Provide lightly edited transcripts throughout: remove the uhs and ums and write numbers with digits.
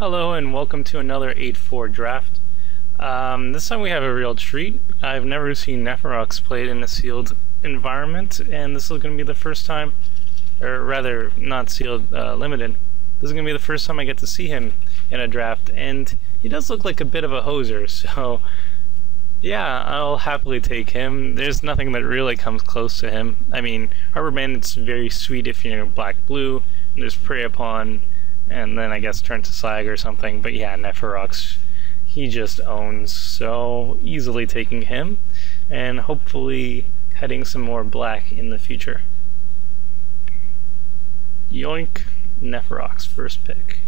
Hello and welcome to another 8-4 draft. This time we have a real treat. I've never seen Neferox played in a sealed environment, and this is going to be the first time, or rather not sealed, limited. This is going to be the first time I get to see him in a draft, and he does look like a bit of a hoser, so yeah, I'll happily take him. There's nothing that really comes close to him. I mean, Harbor Bandit's very sweet if you're black-blue, and there's Prey Upon, and then I guess turn to Slag or something, but yeah, Neferox, he just owns, so easily taking him, and hopefully cutting some more black in the future. Yoink, Neferox, first pick.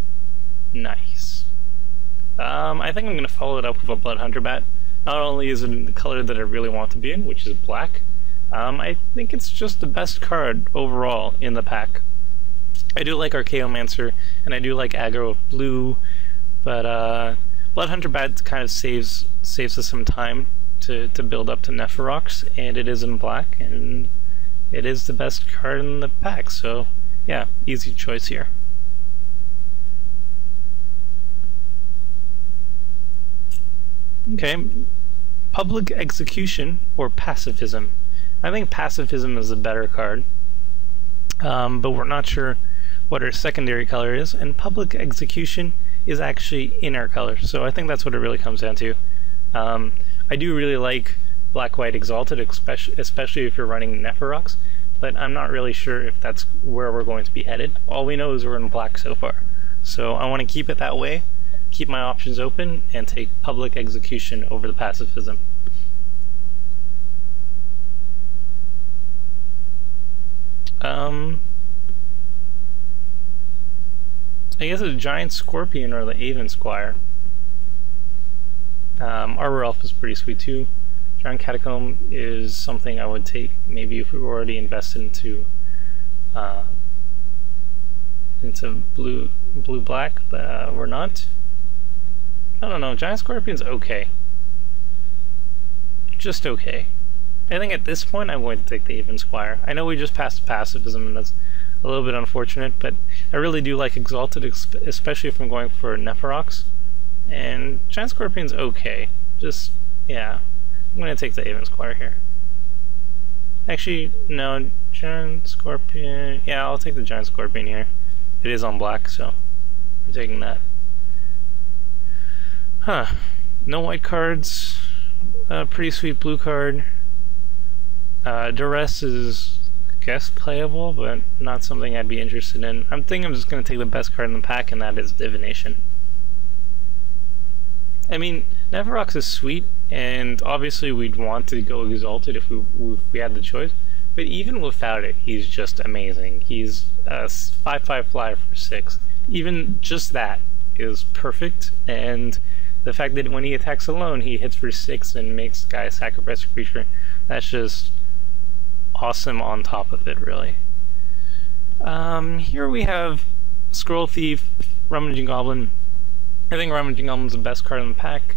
Nice. I think I'm going to follow it up with a Bloodhunter bat. Not only is it in the color that I really want to be in, which is black, I think it's just the best card overall in the pack. I do like Archaeomancer, and I do like aggro of blue, but Bloodhunter bat kind of saves us some time to build up to Neferox, and it is in black, and it is the best card in the pack, so yeah, easy choice here. Okay, Public Execution or Pacifism. I think Pacifism is a better card, but we're not sure what our secondary color is, and Public Execution is actually in our color, so I think that's what it really comes down to. I do really like Black-White Exalted, especially if you're running Neferox, but I'm not really sure if that's where we're going to be headed. All we know is we're in black so far, so I want to keep it that way, keep my options open, and take Public Execution over the Pacifism. I guess a Giant Scorpion or the Aven Squire. Arbor Elf is pretty sweet too. Giant Catacomb is something I would take maybe if we were already invested into blue-black, but we're not. I don't know, Giant Scorpion's okay. Just okay. I think at this point I'm going to take the Aven Squire. I know we just passed Pacifism, and that's a little bit unfortunate, but I really do like Exalted, especially if I'm going for Neferox. And Giant Scorpion's okay. Just, yeah. I'm going to take the Aven Squire here. Actually, no, Giant Scorpion. Yeah, I'll take the Giant Scorpion here. It is on black, so we're taking that. Huh. No white cards. Pretty sweet blue card. Duress is, I guess, playable, but not something I'd be interested in. I'm just going to take the best card in the pack, and that is Divination. I mean, Neferox is sweet, and obviously we'd want to go Exalted if we had the choice, but even without it, he's just amazing. He's a 5/5 flyer for 6. Even just that is perfect, and the fact that when he attacks alone, he hits for 6 and makes guys sacrifice a creature, that's just awesome on top of it, really. Here we have Scroll Thief, Rummaging Goblin. I think Rummaging Goblin's the best card in the pack.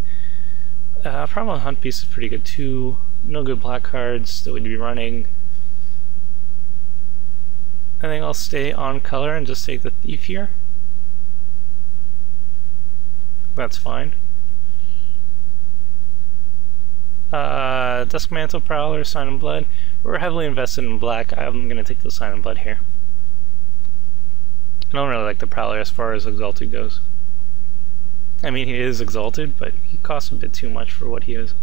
Primal Hunt Beast is pretty good too. No good black cards that we'd be running. I think I'll stay on color and just take the Thief here. That's fine. Duskmantle, Prowler, Sign in Blood. We're heavily invested in black. I'm going to take the Sign in Blood here. I don't really like the Prowler as far as Exalted goes. I mean, he is Exalted, but he costs a bit too much for what he is.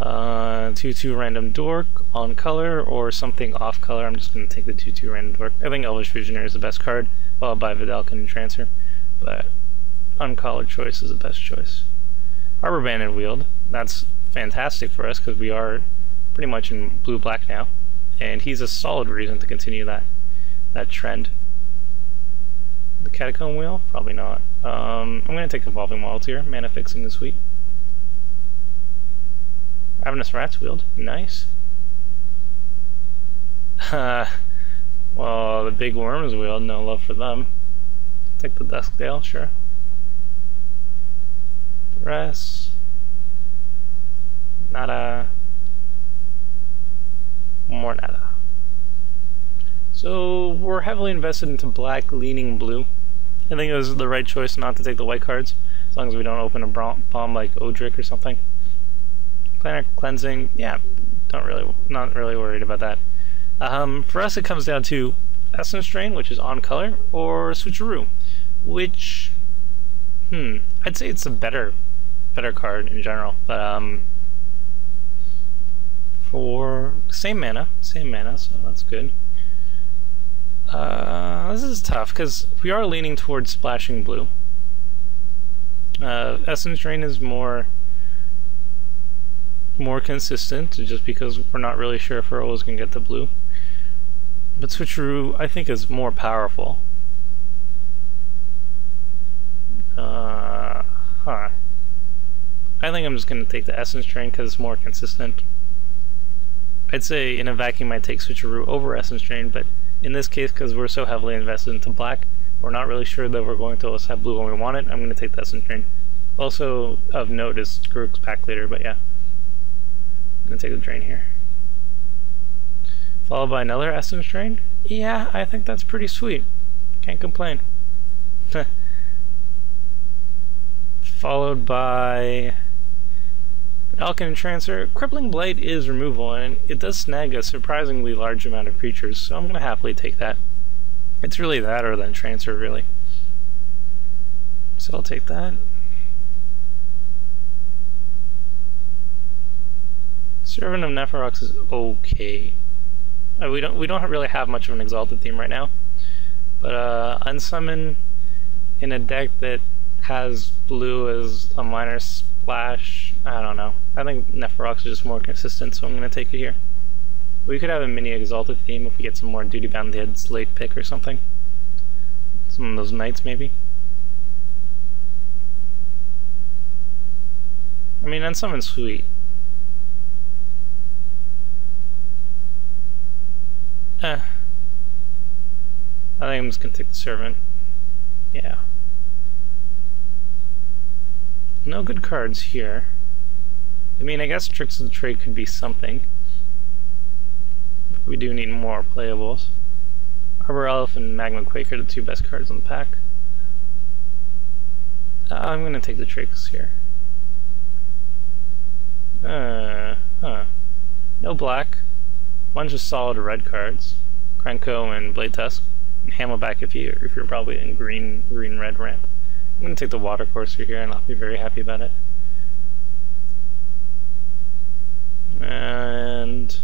2/2 Random Dork on color or something off color. I'm just going to take the 2/2 Random Dork. I think Elvish Visionary is the best card, followed by Vidalcan and Transfer, but uncolored choice is the best choice. Arbor Bandit Wield, that's fantastic for us because we are pretty much in blue-black now, and he's a solid reason to continue that trend. The Catacomb Wheel? Probably not. I'm going to take Evolving Wilds here. Mana Fixing is sweet. Ravenous Rats Wield. Nice. Well, the Big Worms Wield, no love for them. Take the Duskdale, sure. The rest. Nada. More nada. So we're heavily invested into black, leaning blue. I think it was the right choice not to take the white cards, as long as we don't open a bomb like Odric or something. Planar cleansing, yeah, not really worried about that. For us, it comes down to Essence Drain, which is on color, or Switcheroo, which, I'd say it's a better card in general, but for same mana, so that's good. This is tough because we are leaning towards splashing blue. Essence Drain is more consistent, just because we're not really sure if we're always going to get the blue. But Switcheroo, I think, is more powerful. I think I'm just going to take the Essence Drain because it's more consistent. I'd say in a vacuum I'd take Switcheroo over Essence Drain, but in this case, because we're so heavily invested into black, we're not really sure that we're going to always have blue when we want it. I'm going to take the Essence Drain. Also of note is Grook's pack later, but yeah. I'm going to take the Drain here. Followed by another Essence Drain? Yeah, I think that's pretty sweet. Can't complain. Followed by Alkaline Transfer. Crippling Blight is removal, and it does snag a surprisingly large amount of creatures, so I'm going to happily take that. It's really that or then Transfer, really. So I'll take that. Servant of Nephrox is okay. We don't really have much of an Exalted theme right now, but Unsummon in a deck that has blue as a minor splash, I don't know. I think Nephrox is just more consistent, so I'm going to take it here. We could have a mini Exalted theme if we get some more Duty Bound Heads late pick or something. Some of those Knights, maybe. I mean, Unsummon's sweet. I think I'm just going to take the Servant. Yeah. No good cards here. I mean, I guess Tricks of the Trade could be something. We do need more playables. Arbor Elf and Magma Quake are the two best cards in the pack. I'm going to take the Tricks here. No black. Bunch of solid red cards. Krenko and Blade Tusk. And Hammerback if you're probably in green-red ramp. I'm going to take the Water Courser here and I'll be very happy about it. And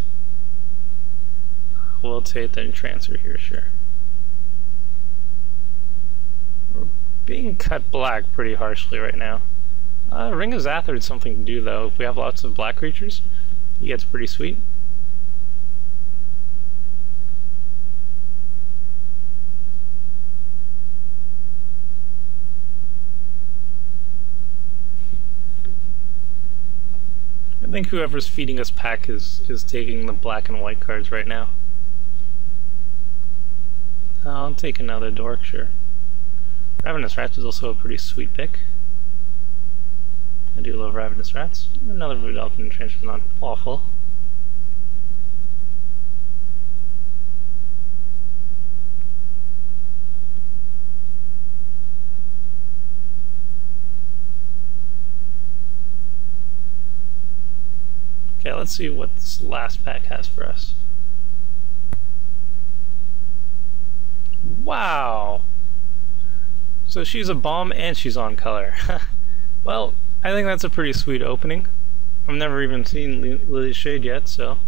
we'll take the Transfer here, sure. We're being cut black pretty harshly right now. Ring of Zathor is something to do though. If we have lots of black creatures, he gets pretty sweet. I think whoever's feeding us pack is taking the black and white cards right now. I'll take another Dork, sure. Ravenous Rats is also a pretty sweet pick. I do love Ravenous Rats. Another Alkaline Transfer is not awful. Okay, let's see what this last pack has for us. Wow! So she's a bomb and she's on color. Well, I think that's a pretty sweet opening. I've never even seen Lily's Shade yet, so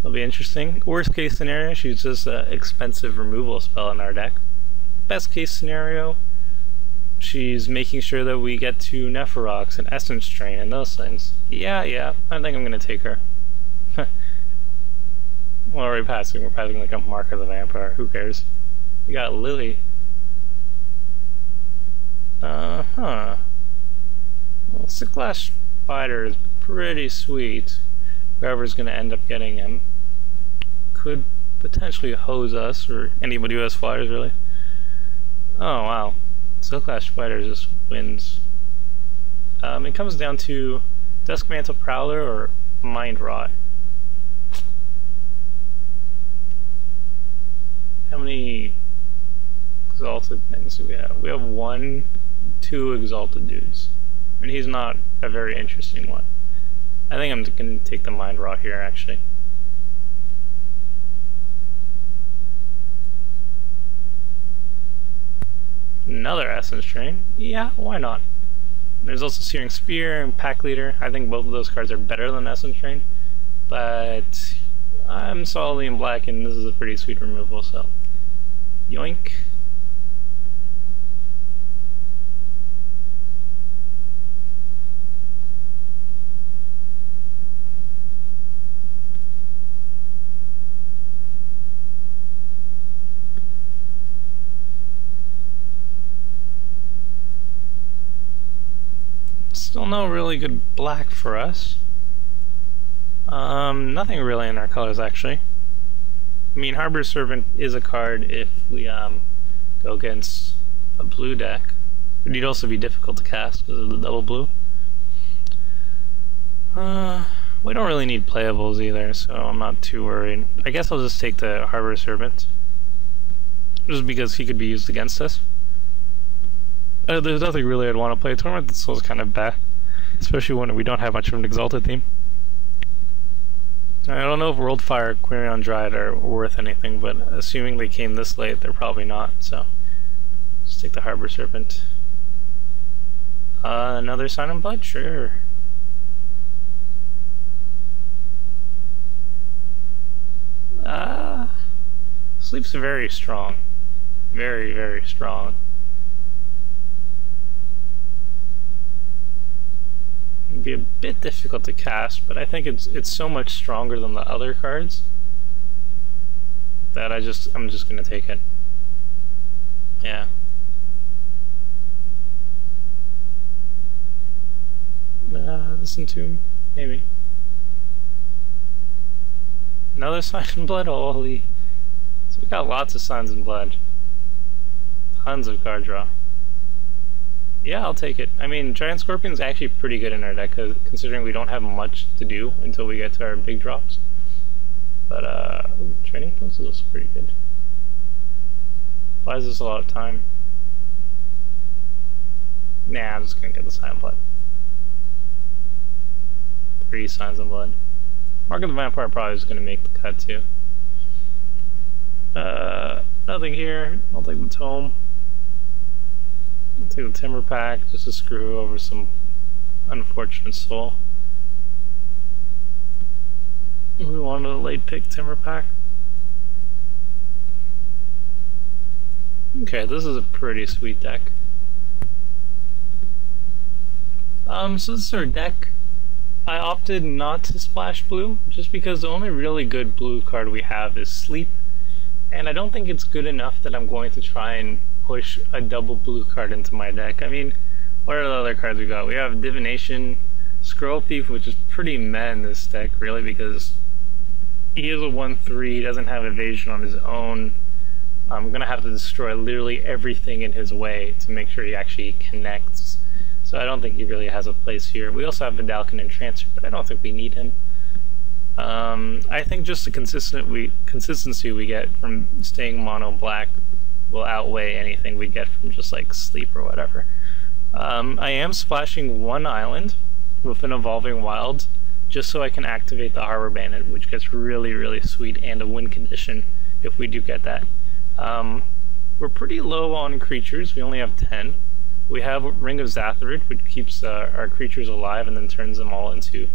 it'll be interesting. Worst case scenario, she's just an expensive removal spell in our deck. Best case scenario, she's making sure that we get to Nephrox and Essence Drain and those things. Yeah, I think I'm going to take her. Well, we're passing like a Mark of the Vampire. Who cares? We got Lily. Well, Sickglass Spider is pretty sweet. Whoever's going to end up getting him could potentially hose us, or anybody who has flyers, really. Oh, wow. Sickglass Spider just wins. It comes down to Duskmantle Prowler or Mind Rot. How many exalted things do we have? We have 1, 2 exalted dudes. And he's not a very interesting one. I think I'm going to take the Mind Raw here, actually. Another Essence Train? Yeah, why not? There's also Searing Spear and Pack Leader. I think both of those cards are better than Essence Train. But I'm solidly in black, and this is a pretty sweet removal, so yoink. Still no really good black for us. Nothing really in our colors, actually. I mean, Harbor Servant is a card if we go against a blue deck. But he'd also be difficult to cast because of the double blue. We don't really need playables either, so I'm not too worried. I guess I'll just take the Harbor Servant. Just because he could be used against us. There's nothing really I'd want to play. A tournament that feels kind of bad. Especially when we don't have much of an Exalted theme. I don't know if Worldfire, Quirion Dryad are worth anything, but assuming they came this late, they're probably not, so let's take the Harbor Serpent. Another Sign in Blood? Sure. Sleep's very strong. Very, very strong. It'd be a bit difficult to cast, but I think it's so much stronger than the other cards that I'm just gonna take it. Yeah. This Entomb, maybe. Another Sign in Blood, holy. So we got lots of Signs in Blood. Tons of card draw. Yeah, I'll take it. I mean, Giant Scorpion's actually pretty good in our deck, considering we don't have much to do until we get to our big drops. But, Training Post is also pretty good. Buys us a lot of time. Nah, I'm just gonna get the Sign in Blood. 3 Signs in Blood. Mark of the Vampire probably is gonna make the cut too. Nothing here. I'll take the Tome. I'll take the Timber Pack just to screw over some unfortunate soul. We wanted a late pick Timber Pack. Okay, this is a pretty sweet deck. So this is our deck. I opted not to splash blue, just because the only really good blue card we have is Sleep. And I don't think it's good enough that I'm going to try and push a double blue card into my deck. I mean, what are the other cards we got? We have Divination, Scroll Thief, which is pretty meh in this deck, really, because he is a 1/3, he doesn't have evasion on his own. I'm gonna have to destroy literally everything in his way to make sure he actually connects. So I don't think he really has a place here. We also have Vidalcan and Transfer, but I don't think we need him. I think just the consistency we get from staying mono black will outweigh anything we get from just like Sleep or whatever. I am splashing 1 island with an Evolving Wild just so I can activate the Harbor Bandit, which gets really, really sweet, and a win condition if we do get that. We're pretty low on creatures. We only have 10. We have Ring of Zatharid, which keeps our creatures alive and then turns them all into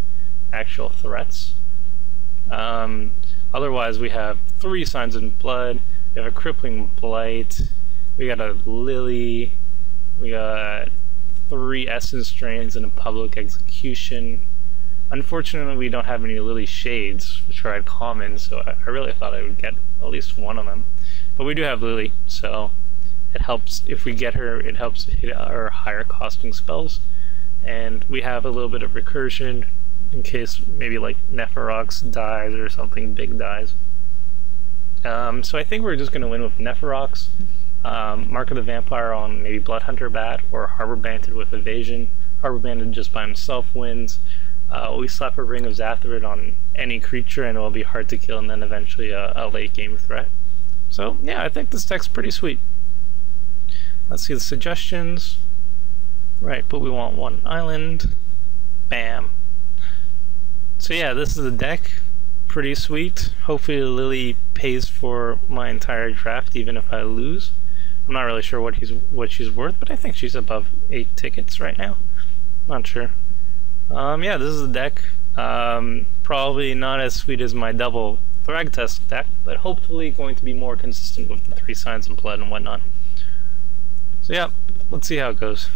actual threats. Otherwise, we have 3 Signs in Blood. We have a Crippling Blight. We got a Lily. We got 3 Essence Drains and a Public Execution. Unfortunately, we don't have any Lily Shades, which are at common, so I really thought I would get at least one of them. But we do have Lily, so it helps. If we get her, it helps hit our higher costing spells. And we have a little bit of Recursion, in case maybe like Nephirox dies or something big dies. So I think we're just going to win with Nephirox, Mark of the Vampire on maybe Bloodhunter Bat, or Harbor Bandit with Evasion. Harbor Bandit just by himself wins. We slap a Ring of Zatharid on any creature and it will be hard to kill, and then eventually a late game threat. So yeah, I think this deck's pretty sweet. Let's see the suggestions. Right, but we want one island. Bam. So yeah, this is the deck. Pretty sweet. Hopefully Lily pays for my entire draft, even if I lose. I'm not really sure what she's worth, but I think she's above 8 tickets right now. Not sure. Yeah, this is the deck. Probably not as sweet as my double Thragtusk deck, but hopefully going to be more consistent with the 3 signs of blood and whatnot. So yeah, let's see how it goes.